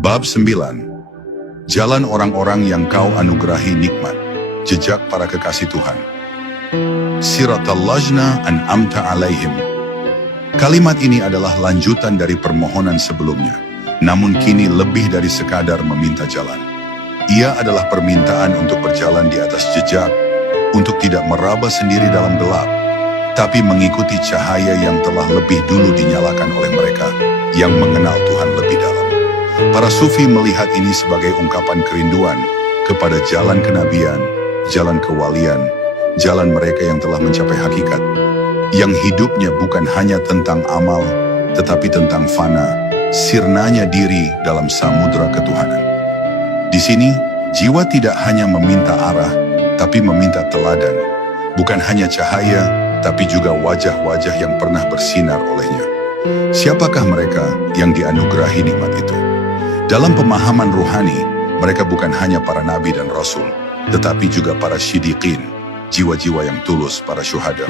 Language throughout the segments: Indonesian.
Bab 9. Jalan orang-orang yang kau anugerahi nikmat, jejak para kekasih Tuhan. Siratal lajna an'amta alaihim. Kalimat ini adalah lanjutan dari permohonan sebelumnya, namun kini lebih dari sekadar meminta jalan. Ia adalah permintaan untuk berjalan di atas jejak, untuk tidak meraba sendiri dalam gelap, tapi mengikuti cahaya yang telah lebih dulu dinyalakan oleh mereka yang mengenal Tuhan lebih dalam. Para sufi melihat ini sebagai ungkapan kerinduan kepada jalan kenabian, jalan kewalian, jalan mereka yang telah mencapai hakikat, yang hidupnya bukan hanya tentang amal, tetapi tentang fana, sirnanya diri dalam samudera ketuhanan. Di sini, jiwa tidak hanya meminta arah, tapi meminta teladan, bukan hanya cahaya, tapi juga wajah-wajah yang pernah bersinar olehnya. Siapakah mereka yang dianugerahi nikmat itu? Dalam pemahaman ruhani, mereka bukan hanya para nabi dan rasul, tetapi juga para syidiqin, jiwa-jiwa yang tulus, para syuhada,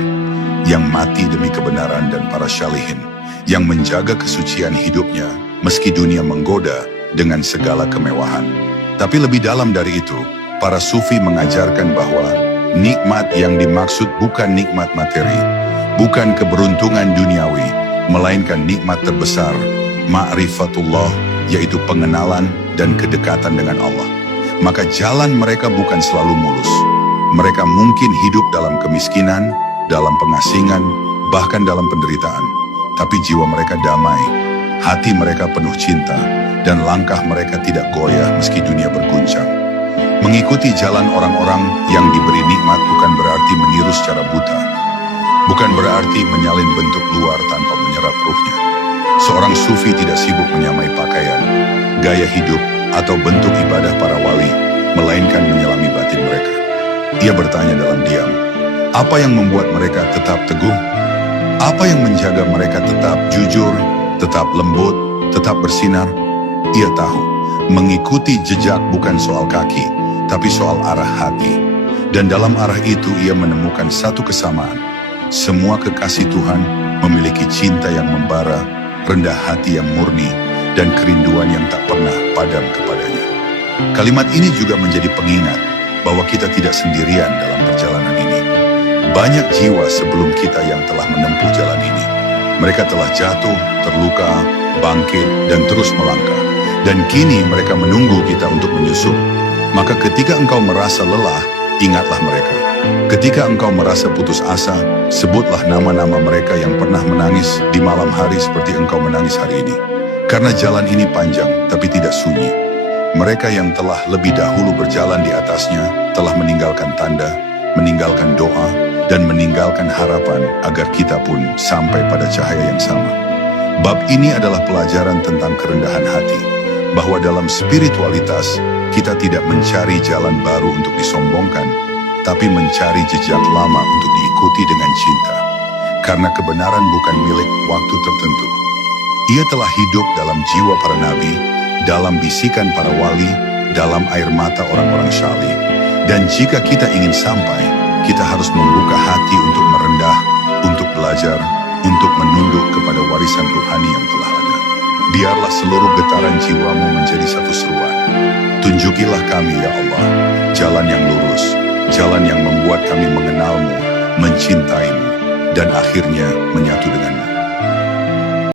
yang mati demi kebenaran, dan para syalihin, yang menjaga kesucian hidupnya, meski dunia menggoda dengan segala kemewahan. Tapi lebih dalam dari itu, para sufi mengajarkan bahwa nikmat yang dimaksud bukan nikmat materi, bukan keberuntungan duniawi, melainkan nikmat terbesar, ma'rifatullah, yaitu pengenalan dan kedekatan dengan Allah. Maka jalan mereka bukan selalu mulus. Mereka mungkin hidup dalam kemiskinan, dalam pengasingan, bahkan dalam penderitaan. Tapi jiwa mereka damai, hati mereka penuh cinta, dan langkah mereka tidak goyah meski dunia berguncang. Mengikuti jalan orang-orang yang diberi nikmat bukan berarti meniru secara buta. Bukan berarti menyalin bentuk luar tanpa menyerap ruhnya. Seorang sufi tidak sibuk menyamai pakaian, gaya hidup, atau bentuk ibadah para wali, melainkan menyelami batin mereka. Ia bertanya dalam diam, apa yang membuat mereka tetap teguh? Apa yang menjaga mereka tetap jujur, tetap lembut, tetap bersinar? Ia tahu, mengikuti jejak bukan soal kaki, tapi soal arah hati. Dan dalam arah itu ia menemukan satu kesamaan. Semua kekasih Tuhan memiliki cinta yang membara, rendah hati yang murni, dan kerinduan yang tak pernah padam kepadanya. Kalimat ini juga menjadi pengingat bahwa kita tidak sendirian dalam perjalanan ini. Banyak jiwa sebelum kita yang telah menempuh jalan ini. Mereka telah jatuh, terluka, bangkit, dan terus melangkah. Dan kini mereka menunggu kita untuk menyusul. Maka ketika engkau merasa lelah, ingatlah mereka. Ketika engkau merasa putus asa, sebutlah nama-nama mereka yang pernah menangis di malam hari seperti engkau menangis hari ini. Karena jalan ini panjang, tapi tidak sunyi. Mereka yang telah lebih dahulu berjalan di atasnya, telah meninggalkan tanda, meninggalkan doa, dan meninggalkan harapan agar kita pun sampai pada cahaya yang sama. Bab ini adalah pelajaran tentang kerendahan hati, bahwa dalam spiritualitas, kita tidak mencari jalan baru untuk disombongkan, tapi mencari jejak lama untuk diikuti dengan cinta. Karena kebenaran bukan milik waktu tertentu. Ia telah hidup dalam jiwa para nabi, dalam bisikan para wali, dalam air mata orang-orang syalih. Dan jika kita ingin sampai, kita harus membuka hati untuk merendah, untuk belajar, untuk menunduk kepada warisan ruhani yang telah ada. Biarlah seluruh getaran jiwamu menjadi satu seruan. Tunjukilah kami, ya Allah, jalan yang lurus, jalan yang membuat kami mengenalmu, mencintaimu, dan akhirnya menyatu denganmu.